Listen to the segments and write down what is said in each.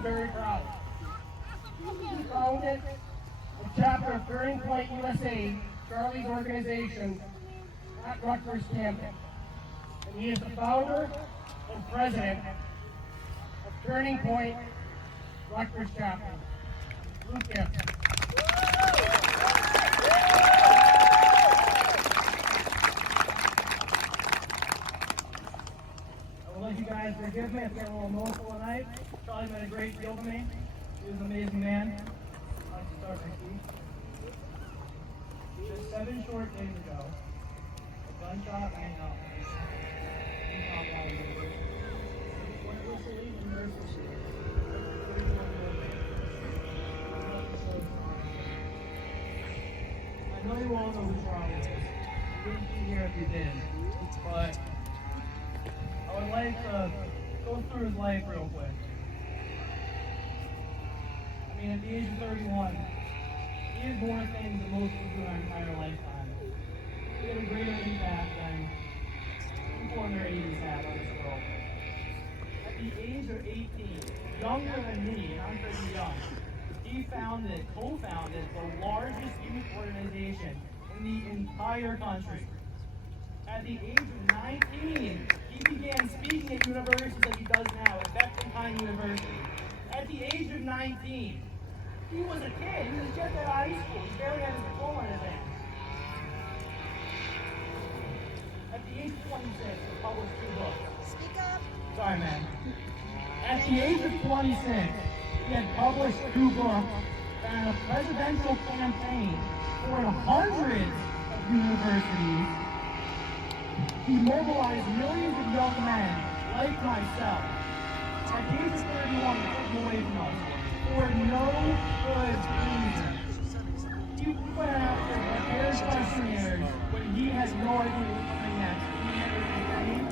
very proud. He founded a chapter of Turning Point USA, Charlie's organization, at Rutgers campus. And he is the founder and president of Turning Point Rutgers chapter. Luke Gibson. I will let you guys forgive me if I get a little emotional tonight. Charlie meant a great deal to me. He was an amazing man. I'd like to start my speech. Just 7 short days ago, a gunshot rang out in Colorado University. Wordlessly and mercilessly. I know you all know who Charlie is. You wouldn't be here if you did. But I would like to go through his life real quick. I mean, at the age of 31, he did more things than most people do in our entire lifetime. He had a greater impact than people in their 80s had on this world. At the age of 18, younger than me, and I'm pretty young, he co-founded the largest youth organization in the entire country. At the age of 19, he began speaking at universities like he does now at Southampton University. At the age of 19, he was a kid. He was just out of high school. He barely had his diploma in his hand. At the age of 26, he published 2 books. Speak up. Sorry, man. At the age of 26, he had published 2 books and a presidential campaign for hundreds of universities. He mobilized millions of young men like myself. At the age of 31, he took them away from us for no good reason. He went after prepared questionnaires when he had no idea what was coming next. He never complained.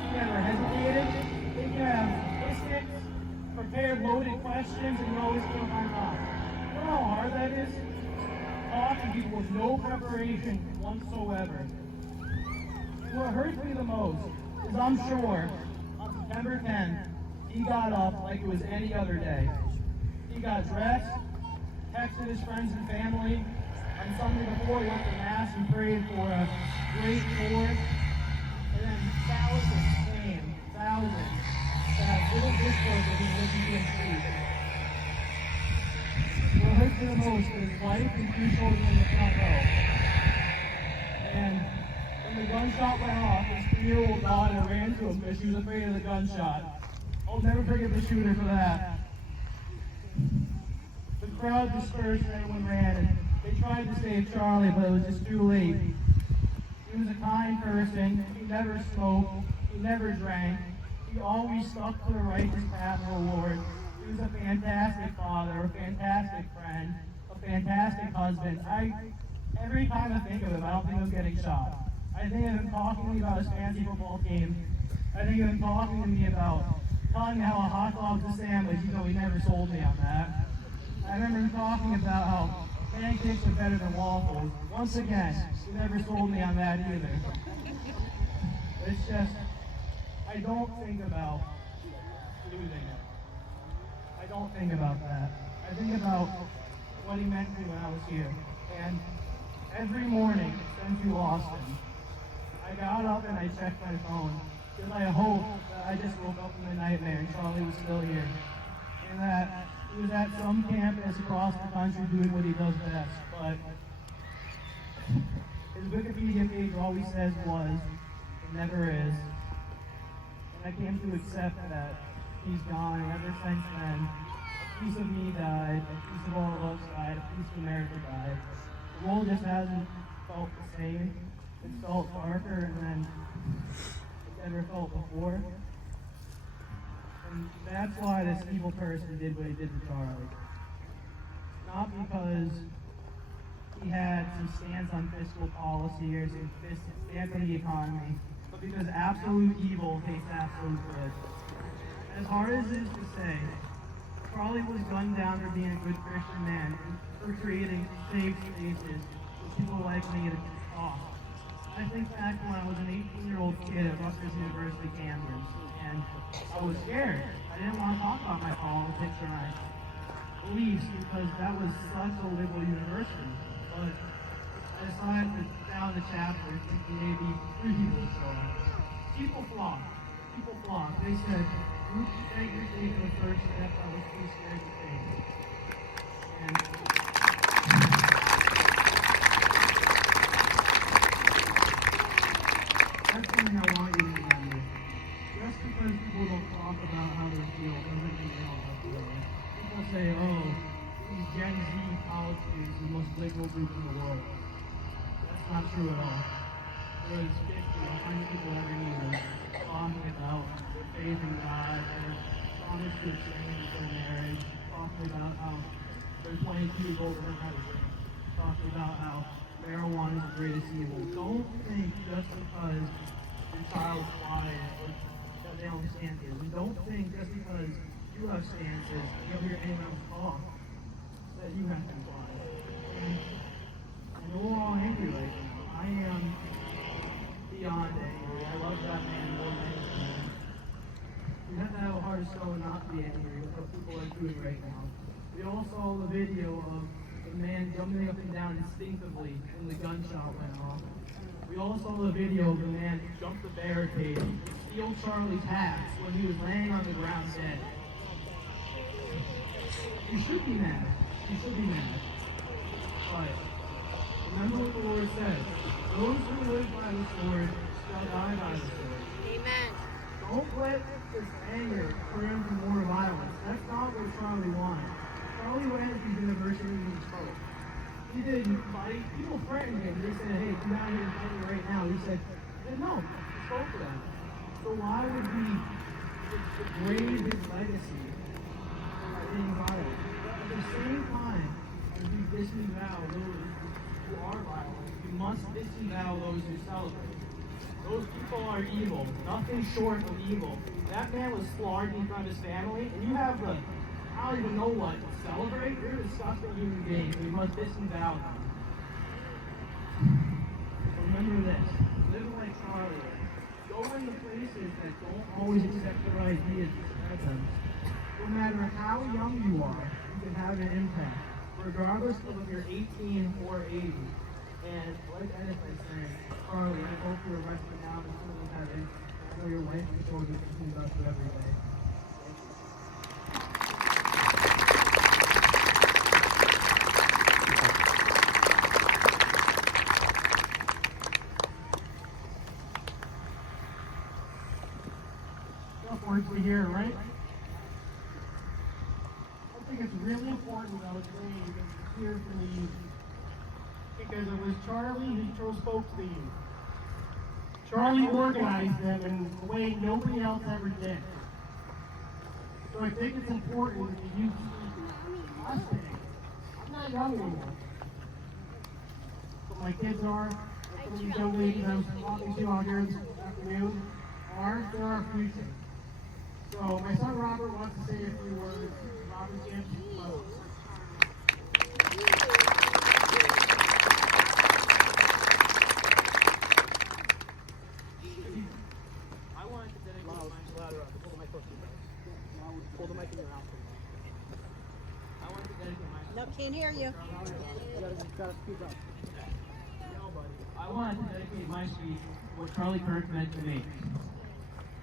He never hesitated. They could have statistics, prepared loaded questions, and you always came on top. You know how hard that is? Talking to people with no preparation whatsoever. What hurts me the most is I'm sure on September 10th, he got up like it was any other day. He got dressed, texted his friends and family. On Sunday before, he went to Mass and prayed for a great Lord. And then thousands came, thousands, to have little discourse with him listening to him speak. What hurts me the most is his wife and 2 children in the front row. And when the gunshot went off, his 3-year-old daughter ran to him because she was afraid of the gunshot. I'll never forget the shooter for that. The crowd dispersed and everyone ran, and they tried to save Charlie, but it was just too late. He was a kind person. He never smoked. He never drank. He always stuck to the righteous path of the Lord. He was a fantastic father, a fantastic friend, a fantastic husband. Every time I think of him, I don't think of getting shot. I think of him talking to me about his fantasy football game. I think of him talking to me about telling me how a hot dog's a sandwich, even though he never sold me on that. I remember him talking about how pancakes are better than waffles. Once again, he never sold me on that either. It's just, I don't think about losing it. I don't think about that. I think about what he meant to me when I was here. And every morning since you lost him, I got up and I checked my phone because I hoped that I just woke up from the nightmare and Charlie was still here. And that he was at some campus across the country doing what he does best. But his Wikipedia page always says was, it never is. And I came to accept that he's gone, and ever since then, a piece of me died, a piece of all of us died, a piece of America died. The world just hasn't felt the same. It's felt darker than it's ever felt before. And that's why this evil person did what he did to Charlie. Not because he had some stance on fiscal policy or some stance on the economy, but because absolute evil hates absolute good. As hard as it is to say, Charlie was gunned down for being a good Christian man and for creating safe spaces for people like me to talk. I think back when I was an 18-year-old kid at Rutgers University campus, and I was scared. I didn't want to talk about my politics or my beliefs because that was such a liberal university. But I decided to down the chapter thinking maybe 3 people would show up. People flocked. People flocked. They said, "You said you're taking the first step. I was too scared to take it." And that's something I want you to remember. Just because people don't talk about how they feel doesn't mean they don't have feelings. People say, "Oh, these Gen Z college students are the most liberal group in the world." That's not true at all. There's 50, 100 people every year talking about their faith in God, their promise to change their marriage, talking about how they're 22 years old and don't have a drink, talking about how marijuana is the greatest evil. Don't think just because your child's quiet or that they don't stand here. And don't think just because you have stances, you don't hear anyone else talk, that you have to be quiet. And I know we're all angry right now. I am beyond angry. I love that man more than anything. You have to have a heart of stone not to be angry with what people are doing right now. We all saw the video of the man jumping up and down instinctively when the gunshot went off. We all saw the video of the man who jumped the barricade, steal Charlie's hat when he was laying on the ground dead. You should be mad. You should be mad. But remember what the Lord said. Those who live by the sword shall die by the sword. Amen. Don't let this anger turn to more violence. That's not what Charlie wanted. Charlie went to these universities and spoke. He didn't fight. People threatened him. They said, "Hey, come out here and fight me right now." He said, "No." He spoke to them. So why would we degrade his legacy by being violent? At the same time as we disavow those who are violent, we must disavow those who celebrate. Those people are evil, nothing short of evil. That man was slaughtered in front of his family, and you have the, I don't even know what, to celebrate? You're a disgusting human being, so we must disavow them. Remember this, live like Charlie. Go into places that don't always accept your ideas and spread them. No matter how young you are, you can have an impact, regardless of if you're 18 or 80. And like Ennis was saying, Charlie, I hope you're resting now and still in heaven. I know your wife and children continue about you every day. Enough words to hear, right? I think it's really important that I was saying to hear from the youth. Because it was Charlie who spoke to the youth. Charlie organized them in a way nobody else ever did. So I think it's important that the youth speak us today. I'm not young anymore. But my kids are, some of these young ladies I was talking to out here this afternoon they're our future. So my son Robert wants to say a few words. Robert James close. No, can't hear you. I wanted to dedicate my speech to what Charlie Kirk meant to me.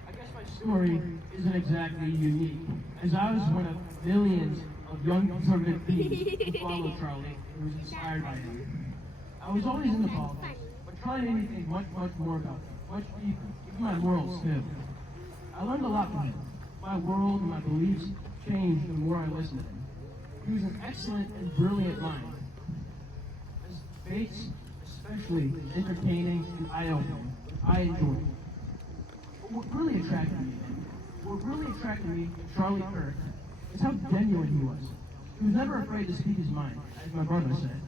I guess my story isn't exactly unique, as I was one of millions of young conservative teens who followed Charlie and was inspired by him. I was always into politics, but Charlie made me think much, much more about them, much deeper, even my morals too. I learned a lot from him. My world and my beliefs changed the more I listened to him. He was an excellent and brilliant mind. His debates, especially entertaining and eye-opening, I enjoyed. But what really attracted me to Charlie Kirk is how genuine he was. He was never afraid to speak his mind, as my brother said.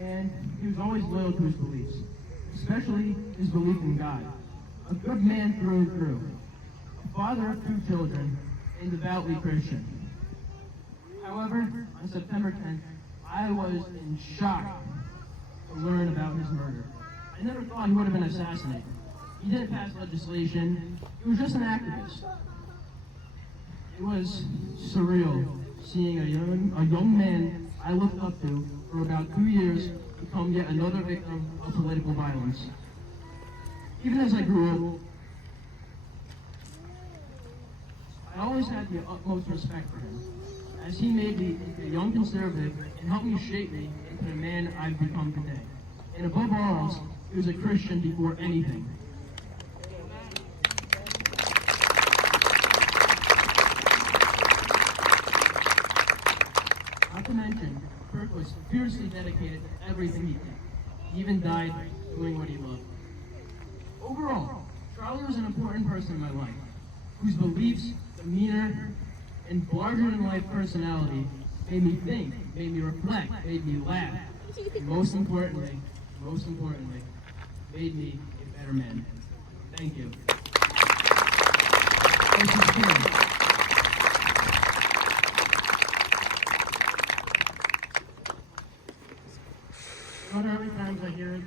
And he was always loyal to his beliefs, especially his belief in God. A good man through and through. A father of 2 children, and devoutly Christian. However, on September 10th, I was in shock to learn about his murder. I never thought he would have been assassinated. He didn't pass legislation. He was just an activist. It was surreal seeing a young man I looked up to for about 2 years become yet another victim of political violence. Even as I grew up, I always had the utmost respect for him, as he made me into a young conservative and helped me shape me into the man I've become today. And above all else, he was a Christian before anything. Not to mention, Kirk was fiercely dedicated to everything he did. He even died doing what he loved. Overall, Charlie was an important person in my life, whose beliefs, demeanor, and larger-than-life personality made me think, made me reflect, made me laugh, and most importantly, made me a better man. Thank you. This is Kirk. Not every time I hear it,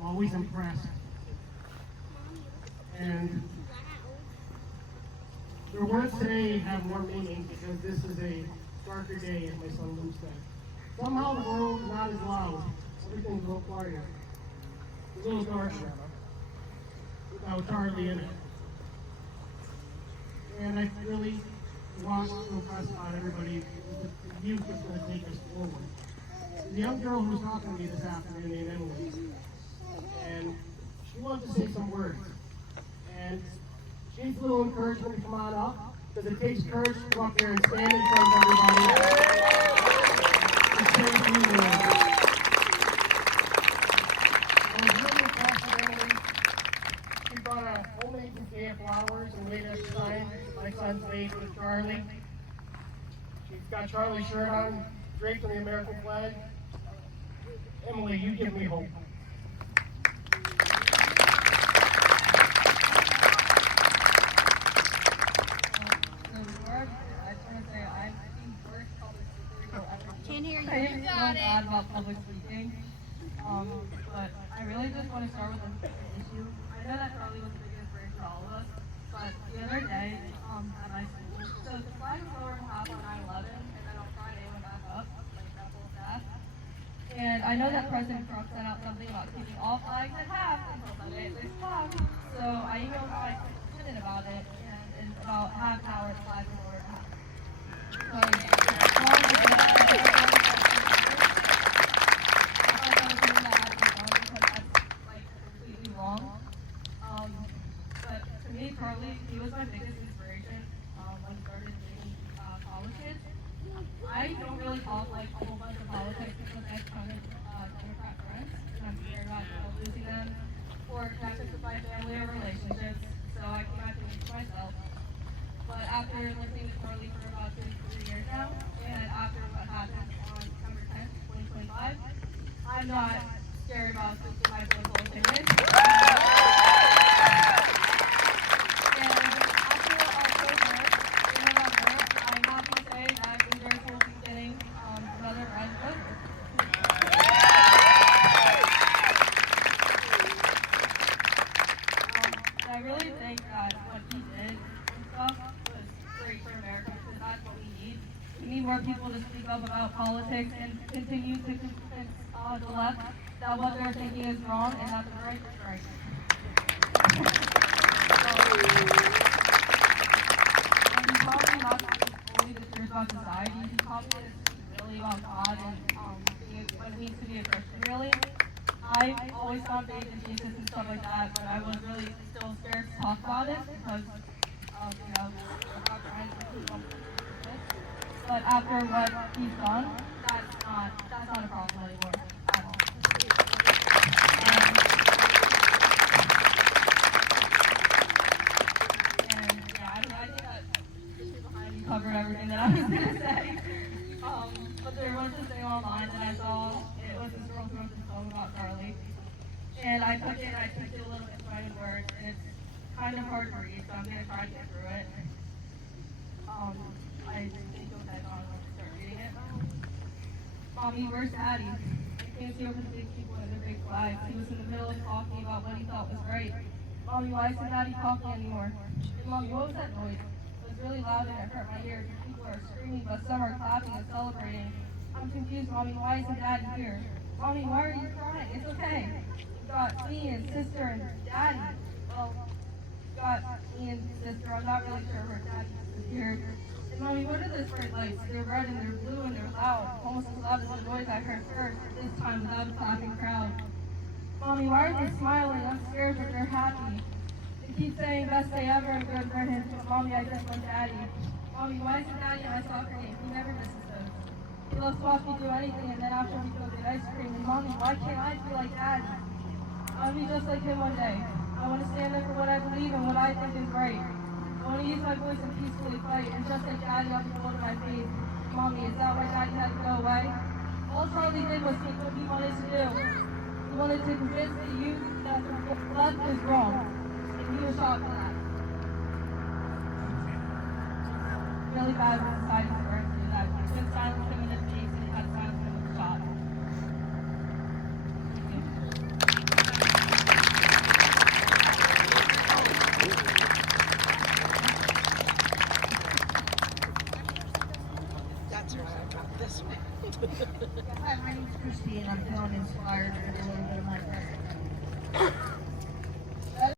I'm always impressed. And their words today have more meaning because this is a darker day, as my son Luke said. Somehow the world is not as loud. Everything's a little quieter. It's a little darker without Charlie in it. And I really want to impress on everybody the youth that's going to take us forward. The young girl who was talking to me this afternoon named Emily, and she wanted to say some words. And she needs a little encouragement to come on up, because it takes courage to come up here and stand in front of everybody and say a few words. I was really impressed with Emily. She brought a homemade bouquet of flowers and laid it aside my son's name with Charlie. She's got Charlie's shirt on, draped in the American flag. Emily, you give me hope. Can't hear you. I feel bad about public speaking, but I really just want to start with an issue. I know that probably was a big inspiration for all of us, but the other day at my school, so the flag was lowered in half on 9/11, and then on Friday it went back up, like that full staff. And I know that President Trump sent out something about keeping all flags at half until Sunday at 6 o'clock. So I emailed my superintendent about it, and in about half an hour the flag was lowered in half. Charlie, he was my biggest inspiration when I started dating college kids. I don't really talk like a whole bunch of politics because I have a ton of Democrat friends, and I'm scared about losing them or connections with my family or relationships, so I keep my opinions to myself. But after listening to Charlie for about 2 to 3 years now, and after what happened on September 10th, 2025, I'm not scared about switching my political opinion. I really think that what he did and stuff was great for America because that's what we need. We need more people to speak up about politics and continue to convince the left that what they're thinking is wrong and that the right is right. And he's probably not only the truth about society, he's probably really about God and what it means to be a Christian, really. I always found faith in Jesus and stuff like that, but I was really still scared to talk about it because of, about trying to keep up with this. But after what he's done, that's not a problem anymore at all. And yeah, I think that the two behind me covered everything that I was going to say. But there was this thing online that I saw. It was this girl who wrote this song about Charlie. And I took it and I tweaked it a little bit by the words, and it's kind of hard to read, so I'm going to try to get through it. I think you'll catch on when you start reading it. Mommy, where's Daddy? I can't see over the big people and the big flags. He was in the middle of talking about what he thought was right. Mommy, why isn't Daddy talking anymore? And Mommy, what was that noise? It was really loud and it hurt my ears. People are screaming, but some are clapping and celebrating. I'm confused, Mommy. Why isn't Daddy here? Mommy, why are you crying? It's okay. You got me and sister and Daddy. Well, you got me and sister. I'm not really sure where Daddy disappeared. And Mommy, what are those bright lights? They're red and they're blue and they're loud. Almost as loud as the noise I heard first, but this time without a clapping crowd. Mommy, why are they smiling? I'm scared, but they're happy. They keep saying best day ever and good riddance, but Mommy, I just want Daddy. Mommy, why isn't Daddy at my soccer game? He never misses those. He loves to watch me do anything, and then after we go get ice cream. And Mommy, why can't I be like Daddy? I want to be just like him one day. I want to stand up for what I believe and what I think is right. I want to use my voice and peacefully fight, and just like Daddy, I'll be bold in my faith. Mommy, is that why Daddy had to go away? All Charlie did was take what he wanted to do. He wanted to convince the youth that the left is wrong, and he was shot for that. Really bad when society for him to do that. You couldn't silence him in his face, and you had to silence him with a shot. Hi, my name's Christine. I'm feeling inspired to do a little bit of my presentation.